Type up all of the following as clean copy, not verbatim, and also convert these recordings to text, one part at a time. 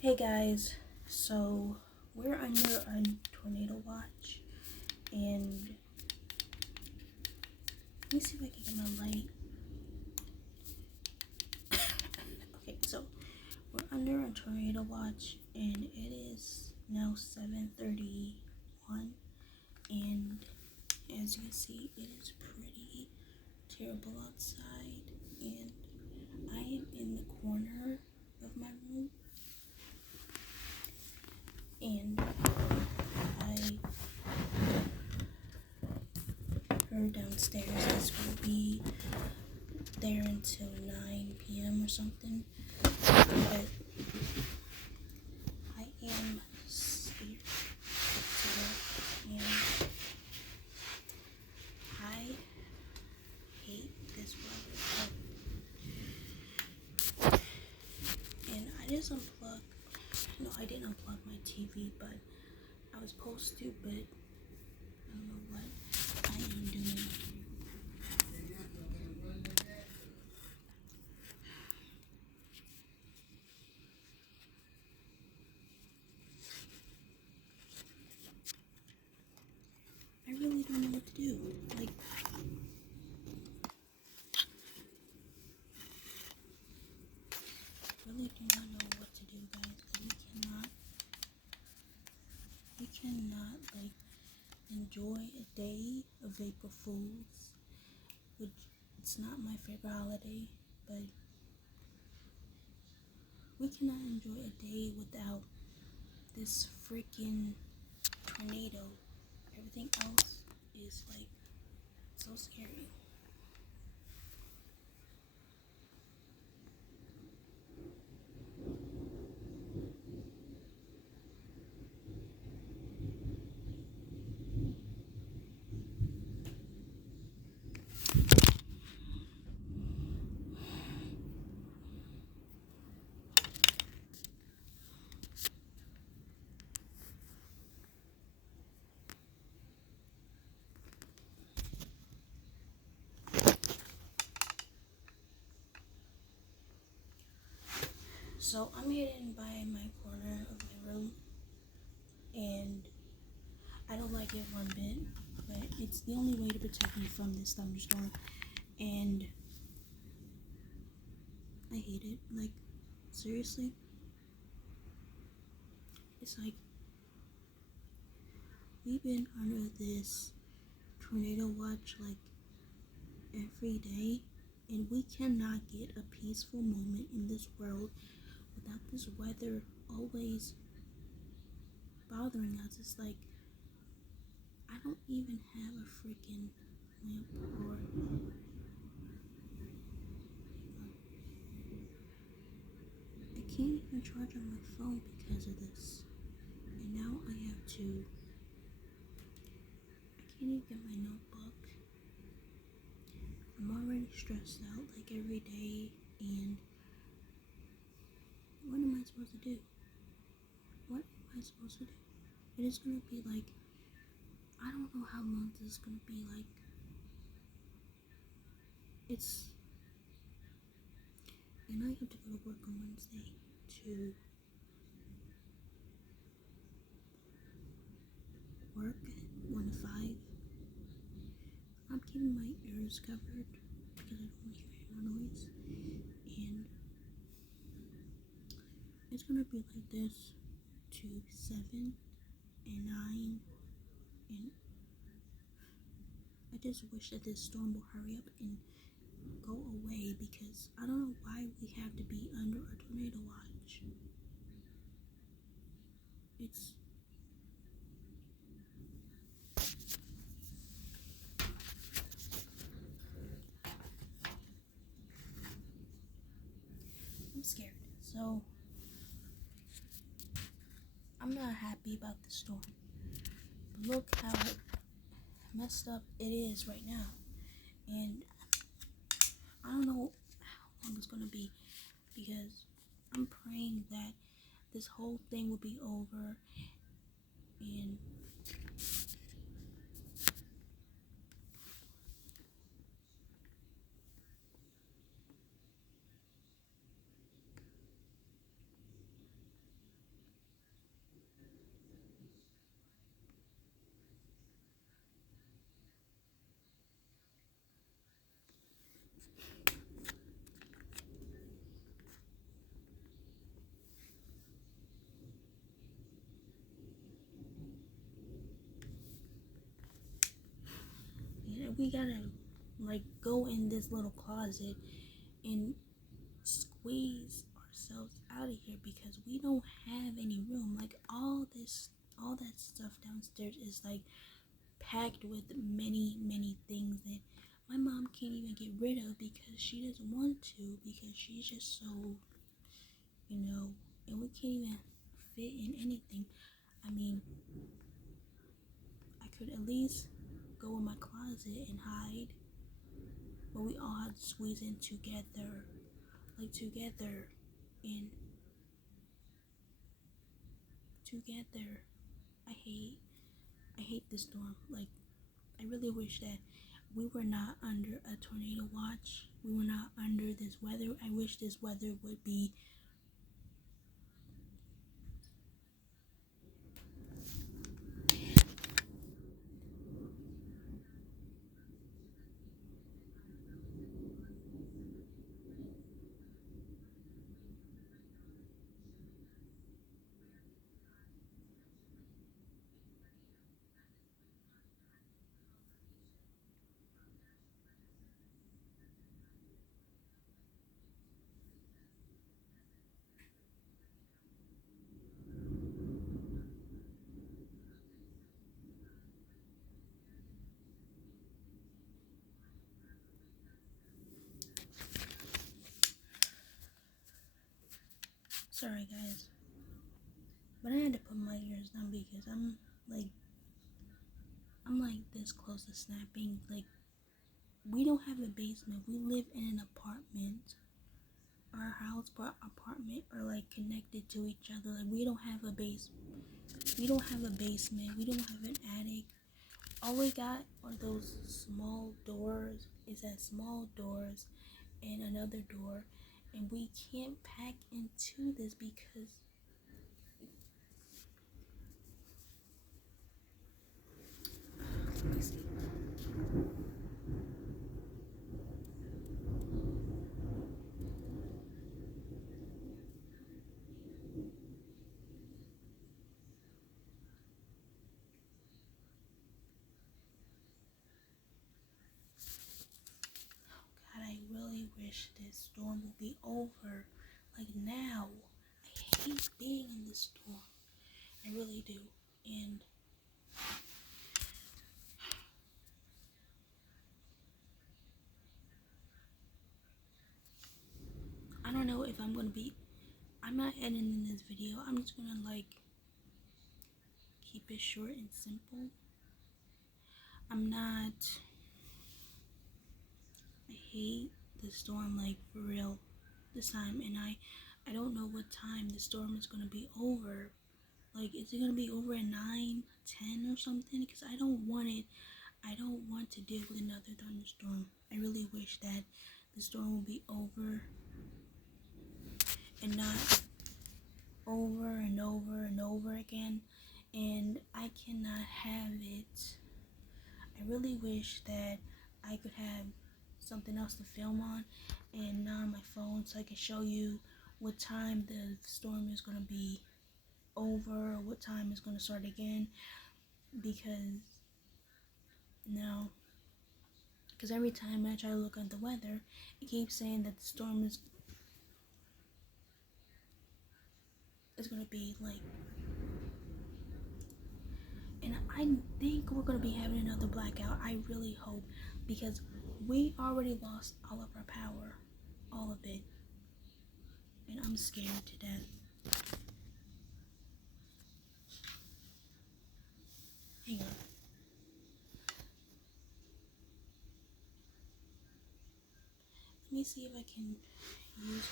Hey guys, so we're under a tornado watch, and let me see if I can get my light. Okay, so we're under a tornado watch, and it is now 7:31, and as you can see, it is pretty terrible outside, and I am in the corner of my room, and I heard downstairs it's going to be there until 9 p.m. or something, but I am scared and I hate this weather. And I just unplugged. No, I didn't unplug my TV, but I was supposed to, but I don't know what I am doing. I really don't know what to do. Like, really do not know what to do, guys. We cannot like enjoy a day of April Fools, which it's not my favorite holiday, but we cannot enjoy a day without this freaking tornado. Everything else is like so scary. So I'm hidden by my corner of my room, and I don't like it one bit, but it's the only way to protect me from this thunderstorm, and I hate it. Like, seriously, it's like we've been under this tornado watch like every day, and we cannot get a peaceful moment in this world without this weather always bothering us. It's like I don't even have a freaking lamp, or I can't even charge on my phone because of this. And now I can't even get my notebook. I'm already stressed out like every day, and what am I supposed to do? What am I supposed to do? It is gonna be like, I don't know how long this is gonna be like. It's, and I have to go to work on Wednesday to work at 1 to 5. I'm keeping my ears covered because I don't want to hear any noise, and it's gonna be like this to 7 and 9, and I just wish that this storm will hurry up and go away, because I don't know why we have to be under a tornado watch. It's I'm scared. So I'm not happy about the storm. But look how messed up it is right now. And I don't know how long it's gonna be, because I'm praying that this whole thing will be over, and we gotta like go in this little closet and squeeze ourselves out of here because we don't have any room. Like all that stuff downstairs is like packed with many things that my mom can't even get rid of because she doesn't want to, because she's just so, and we can't even fit in anything. I mean, I could at least go in my closet and hide, but we all have to squeeze in together, and together. I hate this storm. Like, I really wish that we were not under a tornado watch. We were not under this weather. I wish this weather would be. Sorry, guys. But I had to put my ears down because I'm like this close to snapping. Like, we don't have a basement. We live in an apartment. Our house, but apartment are like connected to each other. Like, we don't have a base. We don't have a basement. We don't have an attic. All we got are those small doors. Is that small doors and another door, and we can't pack into this because let me see. God, I really wish this storm would be over. Like now. I hate being in this storm. I really do. And I don't know if I'm not editing this video. I'm just gonna like keep it short and simple. I'm not, I hate the storm, like, for real, this time. And I don't know what time the storm is gonna be over. Like, is it gonna be over at 9, 10 or something? Because I don't want to deal with another thunderstorm. I really wish that the storm will be over and not over and over and over again. And I cannot have it. I really wish that I could have something else to film on and not on my phone, so I can show you what time the storm is going to be over, or what time it's going to start again. Because every time I try to look at the weather, it keeps saying that the storm is going to be like, and I think we're going to be having another blackout. I really hope, because we already lost all of our power, all of it, and I'm scared to death. Hang on. Let me see if I can use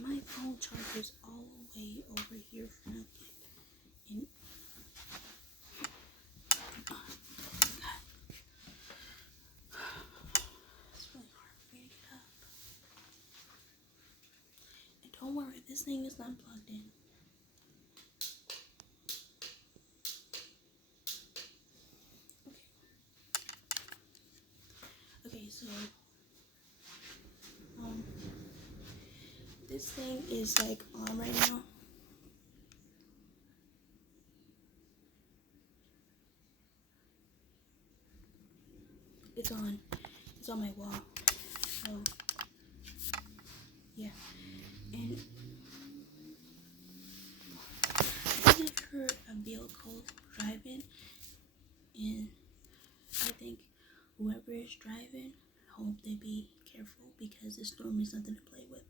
my phone charger's all the way over here for nothing. And it's really hard for me to get up. And don't worry, this thing is not plugged in. Okay, so this thing is like on right now. it's on my wall. So yeah, and I just heard a vehicle driving, and I think whoever is driving, I hope they be careful because the storm is nothing to play with.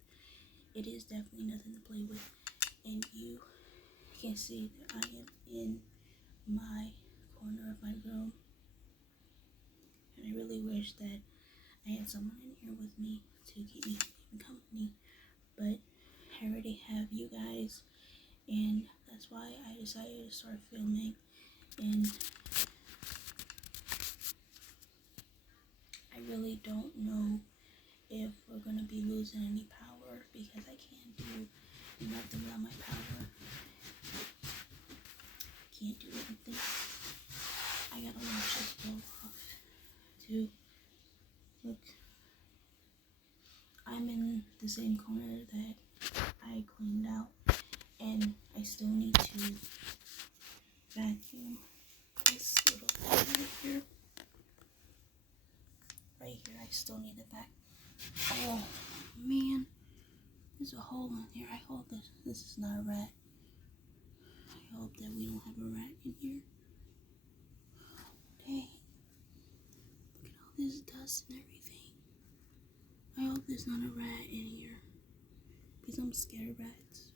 It is definitely nothing to play with, and you can see that I am in my corner of my room, and I really wish that I had someone in here with me to keep me company, but I already have you guys, and that's why I decided to start filming. And I really don't know if we're gonna be losing any power because I can't do nothing without my power. Can't do anything. I gotta watch this blow off too. Look, I'm in the same corner that I cleaned out, and I still need to vacuum this little thing right here. Right here, I still need to vacuum. Oh man, there's a hole in here. I hope this is not a rat. I hope that we don't have a rat in here. Dang. Look at all this dust and everything. I hope there's not a rat in here. Because I'm scared of rats.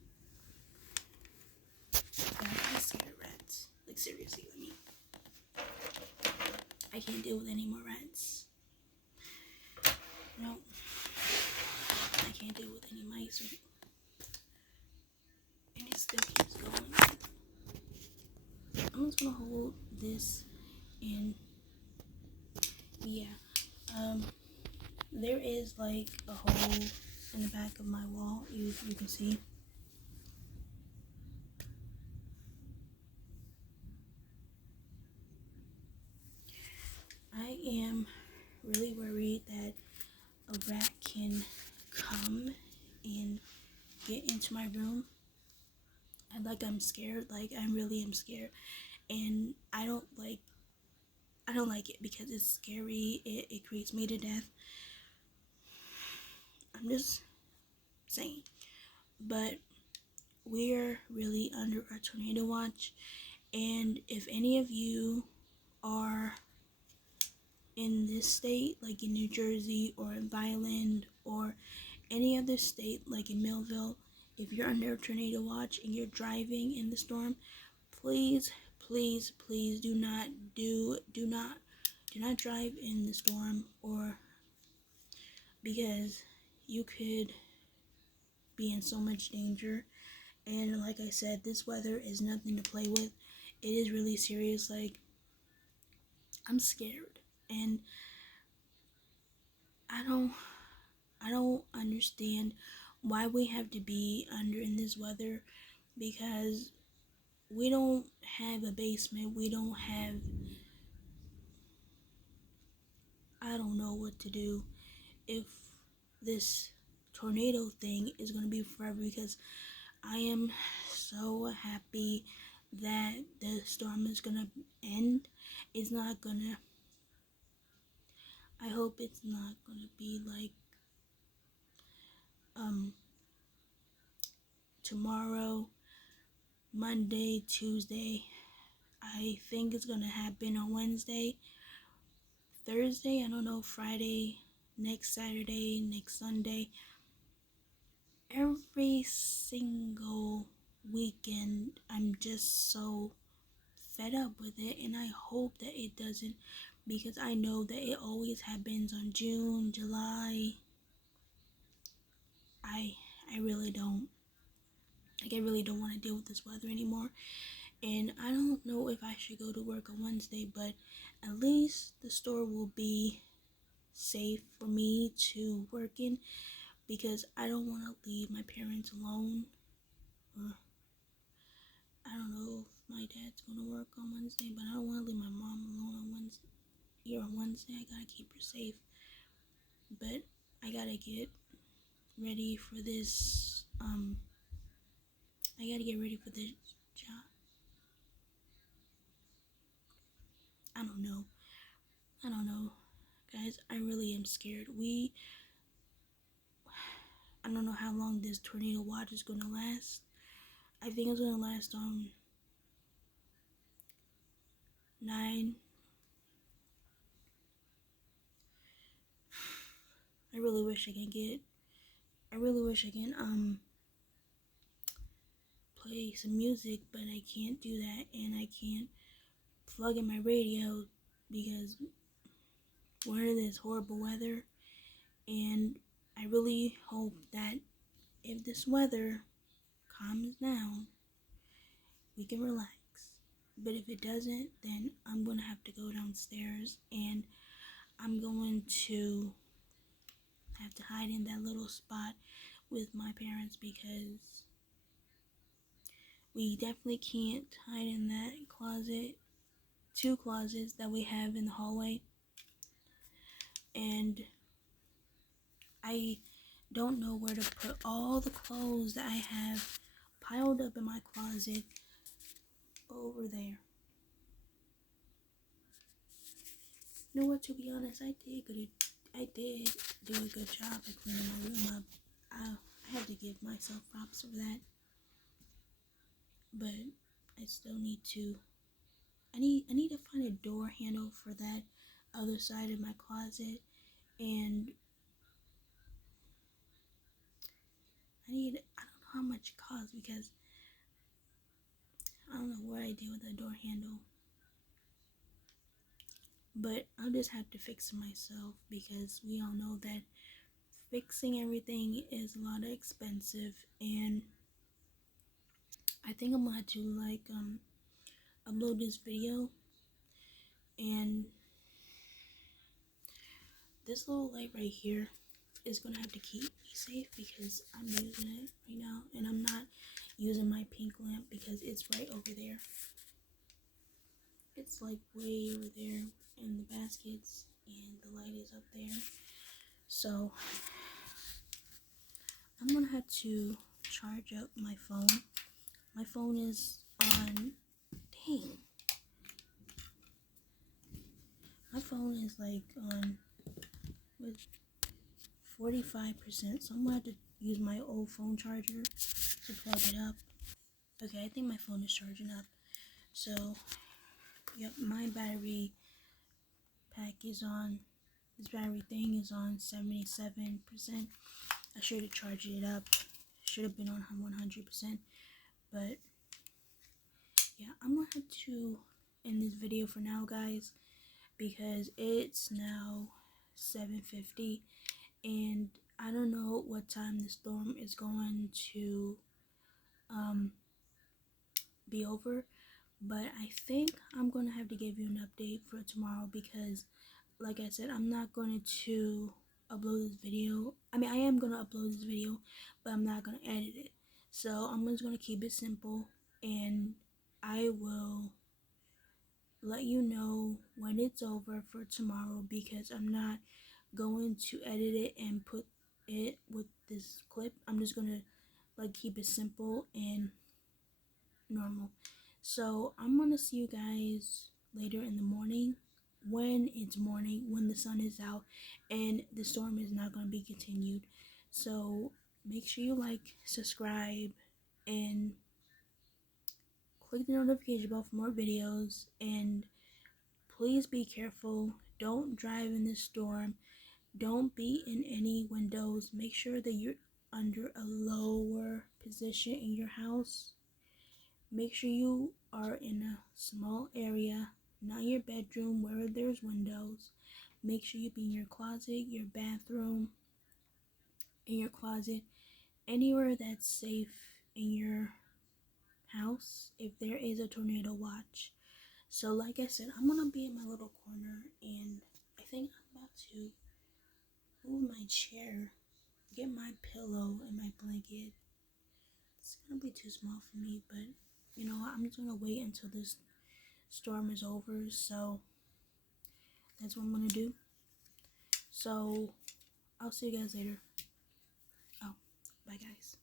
I'm scared of rats. Like seriously, I can't deal with any more rats. No. I can't deal with any mice. And it still keeps going. I'm just gonna hold this and yeah. There is like a hole in the back of my wall, you can see. I am really worried that a rat can come and get into my room. I'm scared, like I really am scared, and I don't like it because it's scary. It creeps me to death. I'm just saying. But we're really under a tornado watch, and if any of you are in this state, like in New Jersey or in Vineland or any other state like in Millville, if you're under a tornado watch and you're driving in the storm, please do not drive in the storm, or because you could be in so much danger. And like I said, this weather is nothing to play with. It is really serious. Like, I'm scared, and I don't understand why we have to be under in this weather, because we don't have a basement. We don't have, I don't know what to do if this tornado thing is going to be forever, because I am so happy that the storm is going to end. It's not going to, I hope it's not going to be like tomorrow, Monday, Tuesday. I think it's going to happen on Wednesday, Thursday, I don't know, Friday, next Saturday, next Sunday. Every single weekend, I'm just so fed up with it, and I hope that it doesn't, because I know that it always happens on June, July. I really don't, like, I really don't want to deal with this weather anymore, and I don't know if I should go to work on Wednesday, but at least the store will be safe for me to work in, because I don't want to leave my parents alone. Or I don't know if my dad's going to work on Wednesday, but I don't want to leave my mom alone on Wednesday. Here on Wednesday, I gotta keep her safe. But I gotta get ready for this. I gotta get ready for this job. I don't know. Guys, I really am scared. I don't know how long this tornado watch is gonna last. I think it's gonna last 9. I really wish I can play some music, but I can't do that, and I can't plug in my radio because we're in this horrible weather. And I really hope that if this weather calms down, we can relax. But if it doesn't, then I'm gonna have to go downstairs, and I'm going to have to hide in that little spot with my parents because we definitely can't hide in that closet, 2 closets that we have in the hallway. And I don't know where to put all the clothes that I have piled up in my closet over there. You know what, to be honest, I did do a good job at cleaning my room up. I have to give myself props for that. But I still need to I need to find a door handle for that other side of my closet, and I don't know how much it costs because I don't know what I did with the door handle. But I'll just have to fix it myself because we all know that fixing everything is a lot expensive, and I think I'm gonna have to upload this video, and this little light right here is gonna have to keep me safe because I'm using it right now, and I'm not using my pink lamp because it's right over there. It's like way over there in the baskets, and the light is up there. So I'm gonna have to charge up my phone. My phone is on, dang. My phone is like on with 45%, so I'm gonna have to use my old phone charger to plug it up. Okay, I think my phone is charging up. So, yep, my battery pack is on, this battery thing is on 77%. I should have charged it up. Should have been on 100%. But, yeah, I'm gonna have to end this video for now, guys, because it's now 7:50, and I don't know what time the storm is going to be over, but I think I'm gonna have to give you an update for tomorrow because, like I said, I'm not going to upload this video. I mean, I am gonna upload this video, but I'm not gonna edit it. So I'm just gonna keep it simple, and I will let you know when it's over for tomorrow because I'm not going to edit it and put it with this clip. I'm just gonna keep it simple and normal. So I'm gonna see you guys later in the morning, when it's morning, when the sun is out and the storm is not gonna be continued. So make sure you like, subscribe, and click the notification bell for more videos, and please be careful. Don't drive in this storm. Don't be in any windows. Make sure that you're under a lower position in your house. Make sure you are in a small area, not your bedroom where there's windows. Make sure you be in your closet, your bathroom, in your closet, anywhere that's safe in your house if there is a tornado watch. So like I said, I'm gonna be in my little corner, and I think I'm about to move my chair, get my pillow and my blanket. It's gonna be too small for me, but you know what, I'm just gonna wait until this storm is over. So that's what I'm gonna do. So I'll see you guys later. Oh, bye guys.